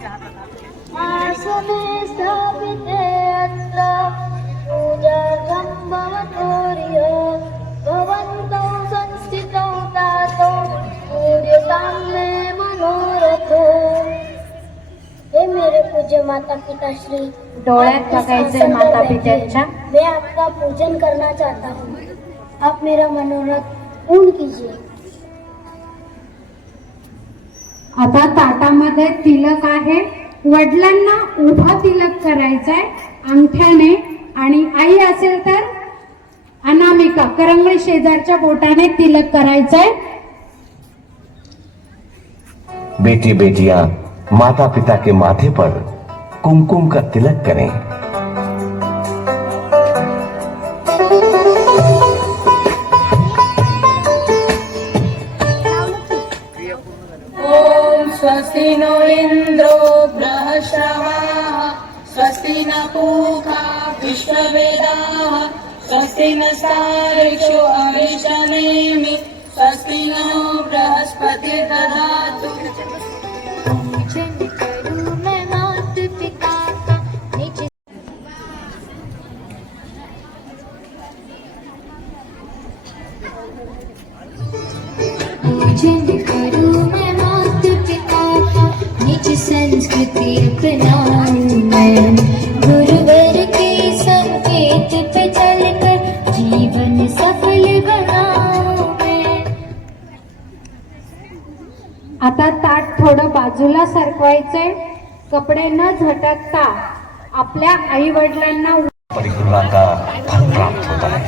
आसने स्थापिते अत्र पूजार्थं भवतोर्य भवन्तौ संस्थितौ तातो पूज्यतां मे मनोरथो। हे मेरे पूज्य माता पिता श्री, डोळ्यात बघायचे माता पित्यांच्या। मैं आपका पूजन करना चाहता हूँ, आप मेरा मनोरथ पूर्ण कीजिए। आता ताटामध्ये तिलक आहे, वडिलांना उभा तिलक करायचाय अंगठ्याने, आणि आई असेल तर अनामिका करंगळी शेजारच्या बोटाने तिलक करायचंय। बेटी बेटियां माता पिता के माथे पर कुमकुम का तिलक करें। ओम स्वस्ति नो इंद्रो बृहस्पतिः स्वस्ति न पूषा विश्ववेदाः स्वस्ति नस्तार्क्ष्यो अरिष्टनेमि स्वस्ति नो बृहस्पतिर्दधातु। संस्कृति अपनाऊं मैं, गुरुवर के संकेत पे चलकर जीवन सफल बनाऊं मैं। आता ताट थोडं बाजूला सरकवायचंय, कपडे न झटकता आपल्या आई वडिलांना परिक्रमा का फल प्राप्त होता है।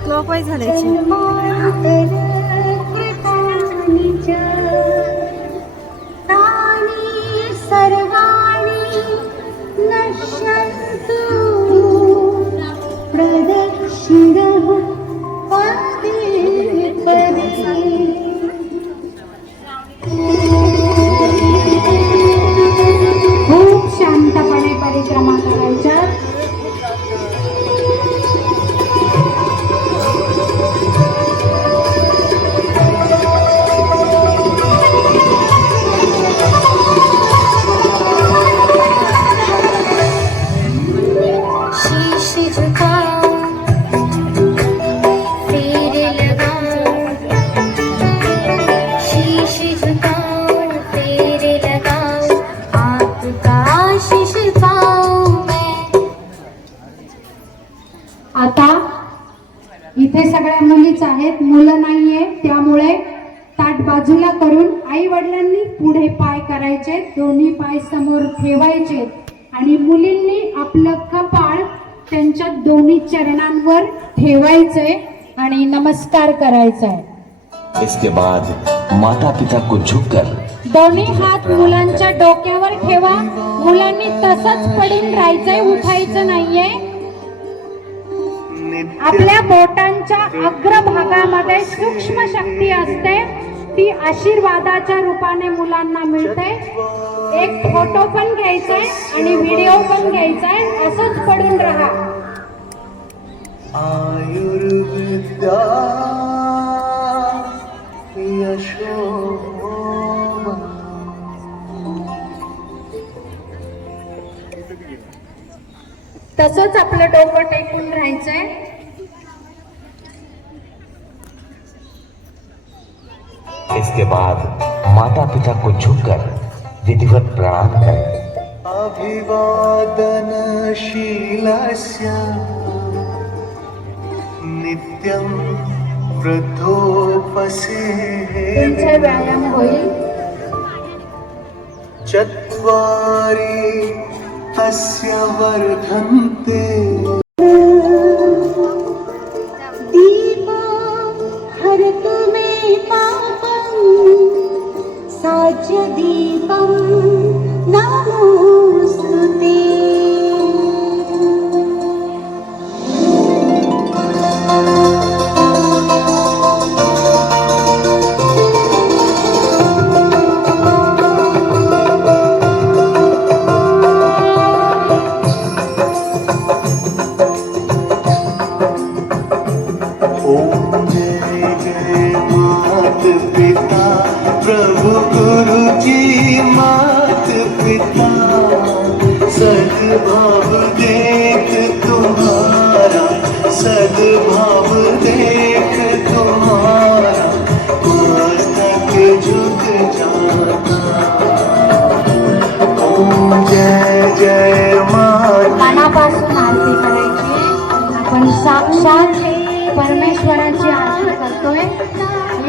क्लॉकवाईज झाल्याची। सर्वाणि नश्यन्तु प्रदक्षिणः पदे पदे। खूप शांतपणे परिक्रमा करायच्या। आता इथे सगळ्या मुलीच आहेत, मुलं नाहीये, त्यामुळे ताट बाजूला करून आई वडिलांनी पुढे पाय करायचे, दोन्ही पाय समोर ठेवायचे आणि मुलींनी आपलं कपाळ त्यांच्या दोन्ही चरणांवर ठेवायचे आणि नमस्कार करायचा। इसके बाद माता पिता को झुककर दोन्ही हात मुलांच्या डोक्यावर ठेवा, मुलांनी तसंच पडून राहायचंय, उठायचं नाहीये। आपल्या बोटांच्या अग्रभागामध्ये सूक्ष्म शक्ती असते, ती आशीर्वादाच्या रूपाने मुलांना मिळते। एक फोटो पण घ्यायचाय आणि व्हिडिओ पण घ्यायचाय, असंच पडून राहा। आयुर्विद्या तसंच आपलं डोकं टेकून राहायचंय। इसके बाद माता पिता को झुककर विधिवत प्रणाम करें। अभिवादनशीलस्य नित्यं वृद्धोपसेवे व्यायाम होईल। चत्वारि तस्य वर्धन्ते दीपो हरतु मे पापं साज्य दीपं नमोस्तुते। ओम जय जय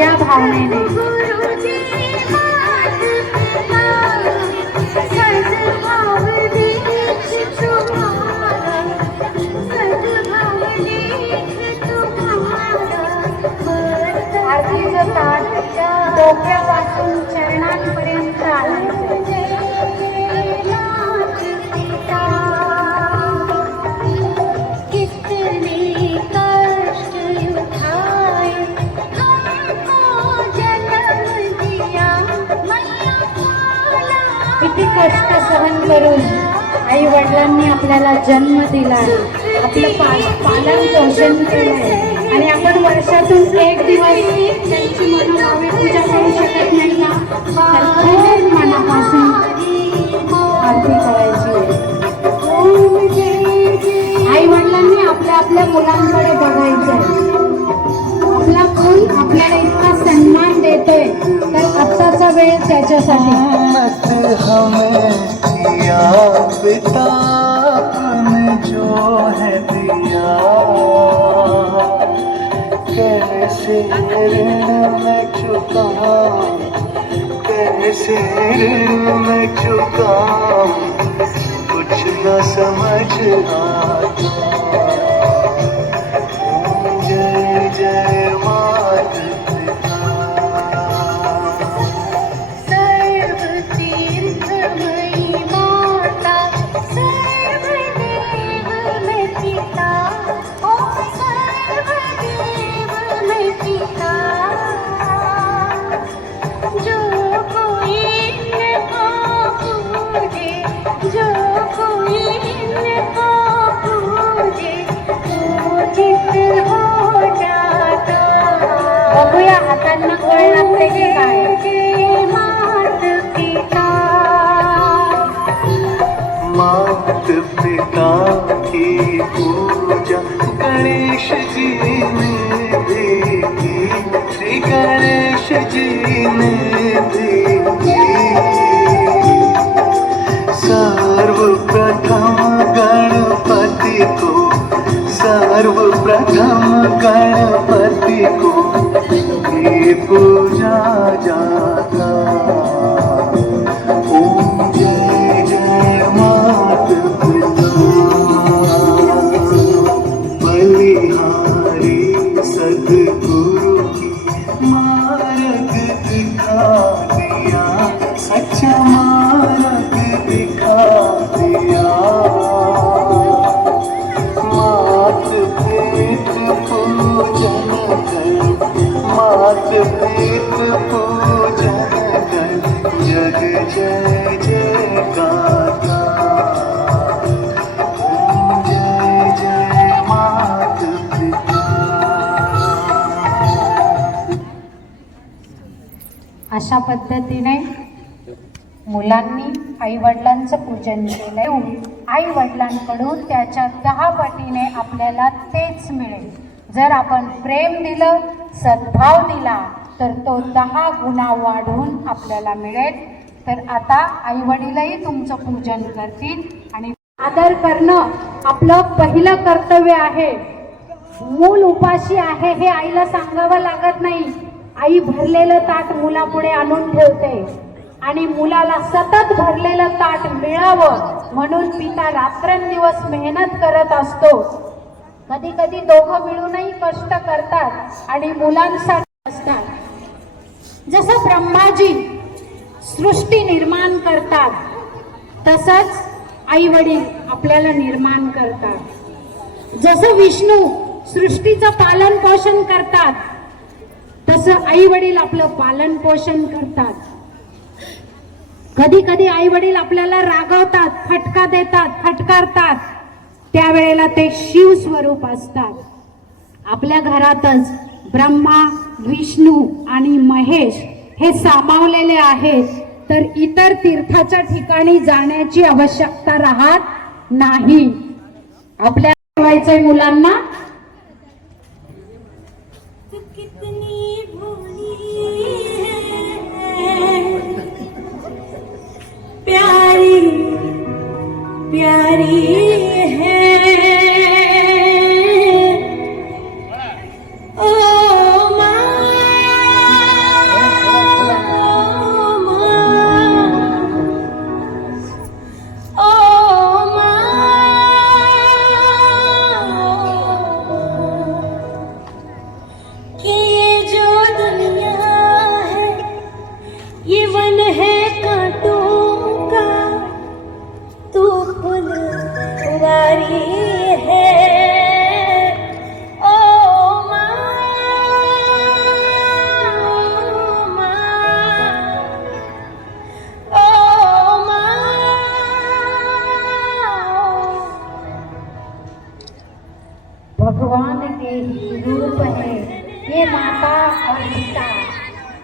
या भावनेने गुरुजी मात पिता सद्भाव देख तुम्हारा सद्भाव देख तुम्हारा आरतीचं ताट डोक्यापासून चरणांपर्यंत आणायचं. कितने कष्ट उठाए हमको जन्म दिया मैया पाला. किती कष्ट सहन करून आई वडिलांनी आपल्याला जन्म दिला, आपलं पालन पोषण केलंय आणि आपण वर्षातून एक दिवस त्यांची मनोभावे पूजा करू शकत नाही ना, तर खूप मनापासून आरती करायची. आई वडिलांनी आपल्या मुलांकडे बघायचंय. आपला मूल आपल्याला इतका सन्मान देतोय तर आत्ताचा वेळ त्याच्यासाठी. मत हमें दिया पिता आपने जो है दिया, कैसे ऋण मैं चुकाऊं, कैसे ऋण मैं चुकाऊं, कुछ न समझ आता. जय जय मात पिता. सर्वतीर्थमयी माता सर्वदेव में पिता ओ सर्वदेव में पिता. जो कोई इनको पूजे जो कोई इनको पूजे पूजित हो जाता. बघूया हातांना कळ लागते की काय. मात पिता मात पिता की पूजा गणेश जी ने देखी, श्री गणेश जी ने देखी. सर्वप्रथम गणपति को, सर्वप्रथम गणपति को ये पूजा जाता. ओम जय जय मात पिता. बलिहारी सद्गुरु की मार्ग दिखा दिया, सच्चा मार्ग दिखा दिया. मात पेट पूजन कर, मात पेट पूजन कर, जग जय जय गाता. ओम जय जय मात पिता. अशा पद्धतीने मुलांनी आई वडिलांचं पूजन केलंय. आई वडिलांकडून त्याच्या 10 पटीने आपल्याला तेच मिळेल. जर आपण प्रेम दिलं, सद्भाव दिला तर तो 10 गुणा वाढून आपल्याला मिळेल. तर आता आई वडीलही तुमचं पूजन करतील आणि आदर करणं आपलं पहिलं कर्तव्य आहे. मूल उपाशी आहे हे आईला सांगावं लागत नाही. आई भरलेलं ताट मुलापुढे आणून ठेवते आणि मुलाला सतत भरलेलं ताट मिळावं म्हणून पिता रात्रंदिवस मेहनत करत असतो. कधी कधी दोघं मिळूनही कष्ट करतात आणि मुलांसाठी असतात. जसं ब्रह्माजी सृष्टी निर्माण करतात तसंच आई वडील आपल्याला निर्माण करतात. जसं विष्णू सृष्टीचं पालन पोषण करतात तसं आई वडील आपलं पालन पोषण करतात. कधी कधी आई वडील आपल्याला रागवतात, फटका देतात, फटकारतात, त्यावेळेला ते शिव स्वरूप असतात. आपल्या घरातच ब्रह्मा, विष्णू आणि महेश हे सामावलेले आहेत, तर इतर तीर्थाच्या ठिकाणी जाण्याची आवश्यकता राहत नाही. आपल्या ठेवायचंय मुलांना कितनी भोली है प्यारी प्यारी है ओ माँ माता और पिता।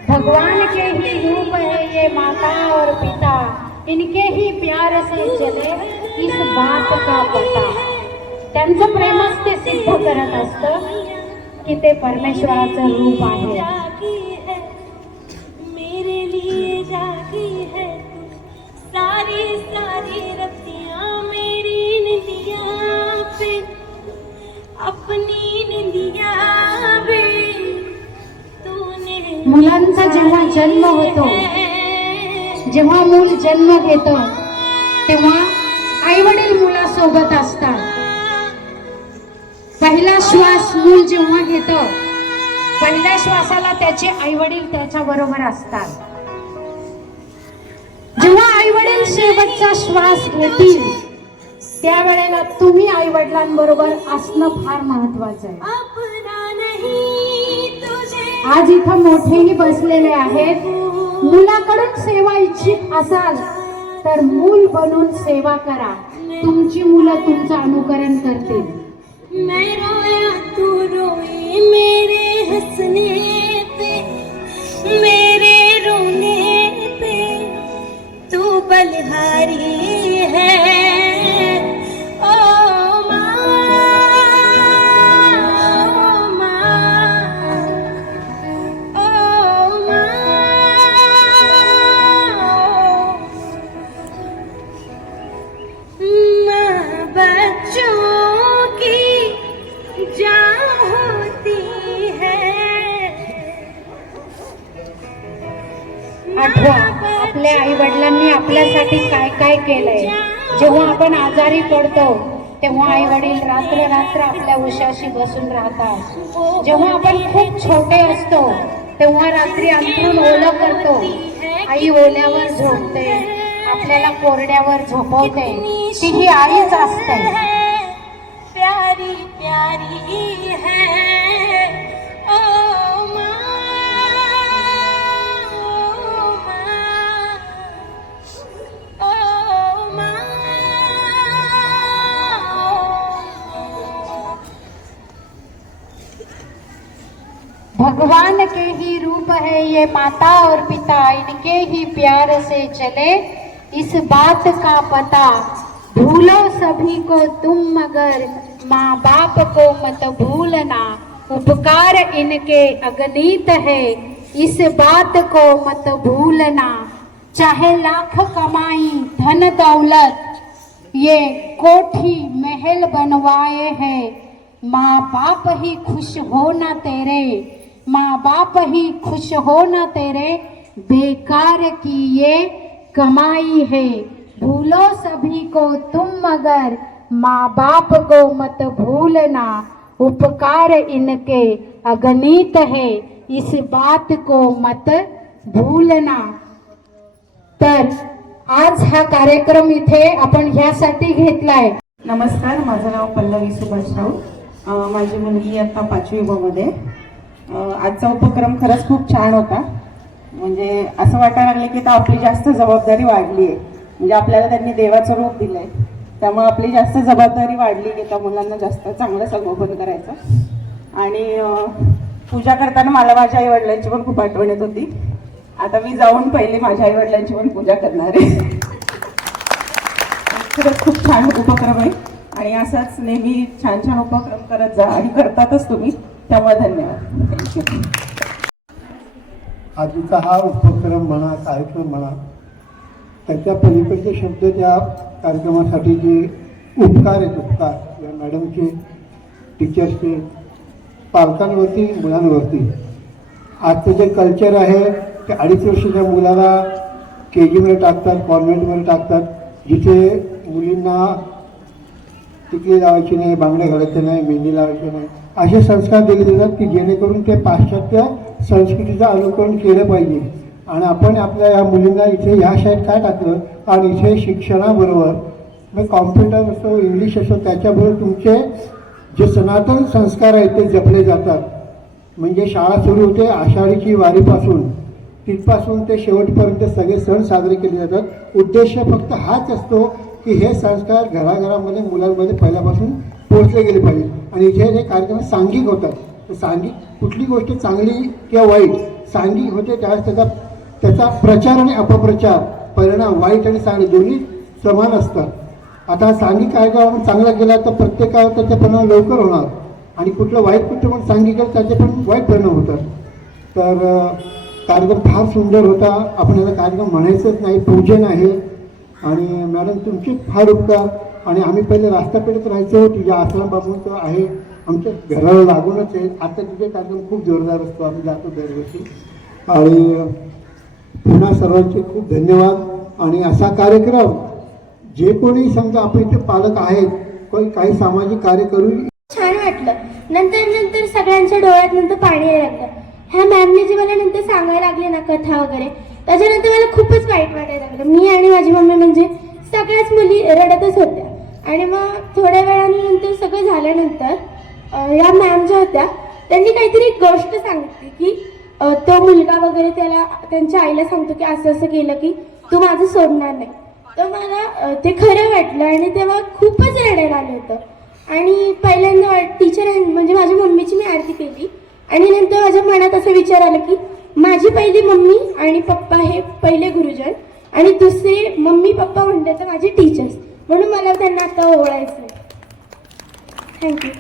भगवान के ही रूप है ये माता और पिता, इनके ही प्यार से चले इस बात का पता। त्यांचं प्रेमच ते सिद्ध करत असतं की ते परमेश्वराचं रूप आहे। मेरे लिए जागी है सारी सारी रतियां मेरी निंदिया पे, अपनी निंदिया पे तूने। मुलांचा जेव्हा जन्म होतो, जेव्हा मूल जन्म घेतो तेव्हा आई वडील मुलासोबत असतात। पहिला श्वास मूल जेव्हा घेतो, पहिल्या श्वासाला त्याचे आई वडील त्याच्या बरोबर असतात। जेव्हा आई वडील शेवटचा श्वास घेतील त्यावेळेला तुम्ही आई वडिलांबरोबर असणं फार महत्वाचं आहे। अपना नहीं तुझे आज इथं मोठेही बसलेले आहेत। मुलाकडून सेवा इच्छित असाल तर मूल बनून सेवा करा, तुमची मुलं तुमचं अनुकरण करतील। मैं रोया तू रोई मेरे हंसने पे, मेरे रोने पे तू बलिहारी है। ओ माँ, ओ माँ, ओ माँ, बच्चों की जान होती है। आठवा, आपल्या आई वडिलांनी आपल्यासाठी काय काय केलंय। जेव्हा आपण आजारी पडतो तेव्हा आई वडील रात्र रात्र आपल्या उशाशी बसून राहतात। जेव्हा आपण खूप छोटे असतो तेव्हा रात्री अंथरूण ओलं करतो, आई ओल्यावर झोपते, आपल्याला कोरड्यावर झोपवते, ती ही आईच असते। प्यारी प्यारी है ओ माँ, ओ माँ, ओ माँ। भगवान के ही रूप है ये माता और पिता, इनके ही प्यार से चले इस बात का पता। भूलो सभी को तुम मगर माँ बाप को मत भूलना, उपकार इनके अगणित है इस बात को मत भूलना। चाहे लाख कमाई धन दौलत ये कोठी महल बनवाए हैं, माँ बाप ही खुश हो ना तेरे, माँ बाप ही खुश हो ना तेरे, बेकार की ये कमाई है। भूलो सभी को तुम मगर माँ बाप को मत भूलना, उपकार इनके अगणित है इस बात को मत भूलना। तर आज हा कार्यक्रम इथे आपण ह्यासाठी घेतलाय। नमस्कार, माझं नाव पल्लवी सुभाष राऊत, माझी मुलगी आता 5वी ब मध्ये। आजचा उपक्रम खरंच खूप छान होता। म्हणजे असं वाटायला लागलं की आता आपली जास्त जबाबदारी वाढली आहे, म्हणजे आपल्याला त्यांनी देवाचं रूप दिलंय, त्यामुळे आपली जास्त जबाबदारी वाढली की त्या मुलांना जास्त चांगलं संगोपन करायचं। आणि पूजा करताना मला माझ्या आई वडिलांची पण खूप आठवण येत होती। आता मी जाऊन पहिले माझ्या आई वडिलांची पण पूजा करणार आहे। खरंच खूप छान उपक्रम आहे आणि असाच नेहमी छान छान उपक्रम करत जा, आणि करतातच तुम्ही, त्यामुळे धन्यवाद। थँक्यू। आजचा हा उपक्रम म्हणा, कार्यक्रम म्हणा, त्याच्या पलीकडचे शब्द त्या कार्यक्रमासाठी जे उपकार आहेत, उपकार या मॅडमचे, टीचर्सचे, पालकांवरती, मुलांवरती। आजचं जे कल्चर आहे ते 2.5 वर्षाच्या मुलाला KG मध्ये टाकतात, कॉन्व्हेंटमध्ये टाकतात, जिथे मुलींना टिकली लावायची नाही, बांगड्या घालायचे नाही, मेहंदी लावायची नाही, असे संस्कार दिले जातात की जेणेकरून ते पाश्चात्य संस्कृतीचं अनुकरण केलं पाहिजे। आणि आपण आपल्या या मुलींना इथे ह्या शाळेत काय टाकलं, कारण इथे शिक्षणाबरोबर मग कॉम्प्युटर असो, इंग्लिश असो, त्याच्याबरोबर तुमचे जे सनातन संस्कार आहेत ते जपले जातात। म्हणजे शाळा सुरू होते आषाढीची वारीपासून, तिथपासून ते शेवटपर्यंत सगळे सण साजरे केले जातात। उद्देश फक्त हाच असतो की हे संस्कार घराघरामध्ये मुलांमध्ये पहिल्यापासून पोहोचले गेले पाहिजे। आणि इथे हे कार्यक्रम सांघिक होतात, तर सांघिक कुठली गोष्ट चांगली किंवा वाईट सांघिक होते त्यावेळेस त्याचा प्रचार आणि अपप्रचार परिणाम वाईट आणि चांगले दोन्ही समान असतात. आता सांघिक कार्यक्रम आपण चांगला केला तर प्रत्येकावर त्याचा परिणाम लवकर होणार आणि कुठलं वाईट कुठलं पण सांघिक केलं त्याचे पण वाईट परिणाम होतात. तर कार्यक्रम फार सुंदर होता. आपण याला कार्यक्रम म्हणायचंच नाही, पूजन आहे. आणि मॅडम तुमचे फार उपकार. आणि आम्ही पहिले रास्तापेठेत राहायचो, तुझ्या आश्रम बाबूंचं आहे आमच्या घराला लागूनच आहे. आता तुझे कार्यक्रम खूप जोरदार असतो, आम्ही जातो दरवर्षी. आणि पुन्हा सर्वांचे खूप धन्यवाद. आणि असा कार्यक्रम जे कोणी समजा आपले इथे पालक आहेत कोणी काही सामाजिक कार्य करू. छान वाटलं. नंतर सगळ्यांच्या डोळ्यात नंतर पाणी यायला लागलं. ह्या मॅमने जे मला नंतर सांगायला लागले ना कथा वगैरे, त्याच्यानंतर मला खूपच वाईट वाटायला लागलं. मी आणि माझी मम्मी म्हणजे सगळ्याच मुली रडतच होत्या. आणि मग थोड्या वेळानंतर सगळं झाल्यानंतर या मॅम ज्या होत्या त्यांनी काहीतरी एक गोष्ट सांगितली की तो मुलगा वगैरे त्याला त्यांच्या आईला सांगतो की असं असं केलं की तू माझं सोडणार नाही. तर मला ते खरं वाटलं आणि तेव्हा खूपच रडायला आलं होतं. आणि पहिल्यांदा टीचर म्हणजे माझ्या मम्मीची मी आरती केली आणि नंतर माझ्या मनात असं विचार आलं की माझी पहिली मम्मी आणि पप्पा हे पहिले गुरुजन आणि दुसरे मम्मी पप्पा म्हणतात तर माझे टीचर्स, म्हणून मला त्यांना आता ओळखायचं. थँक्यू.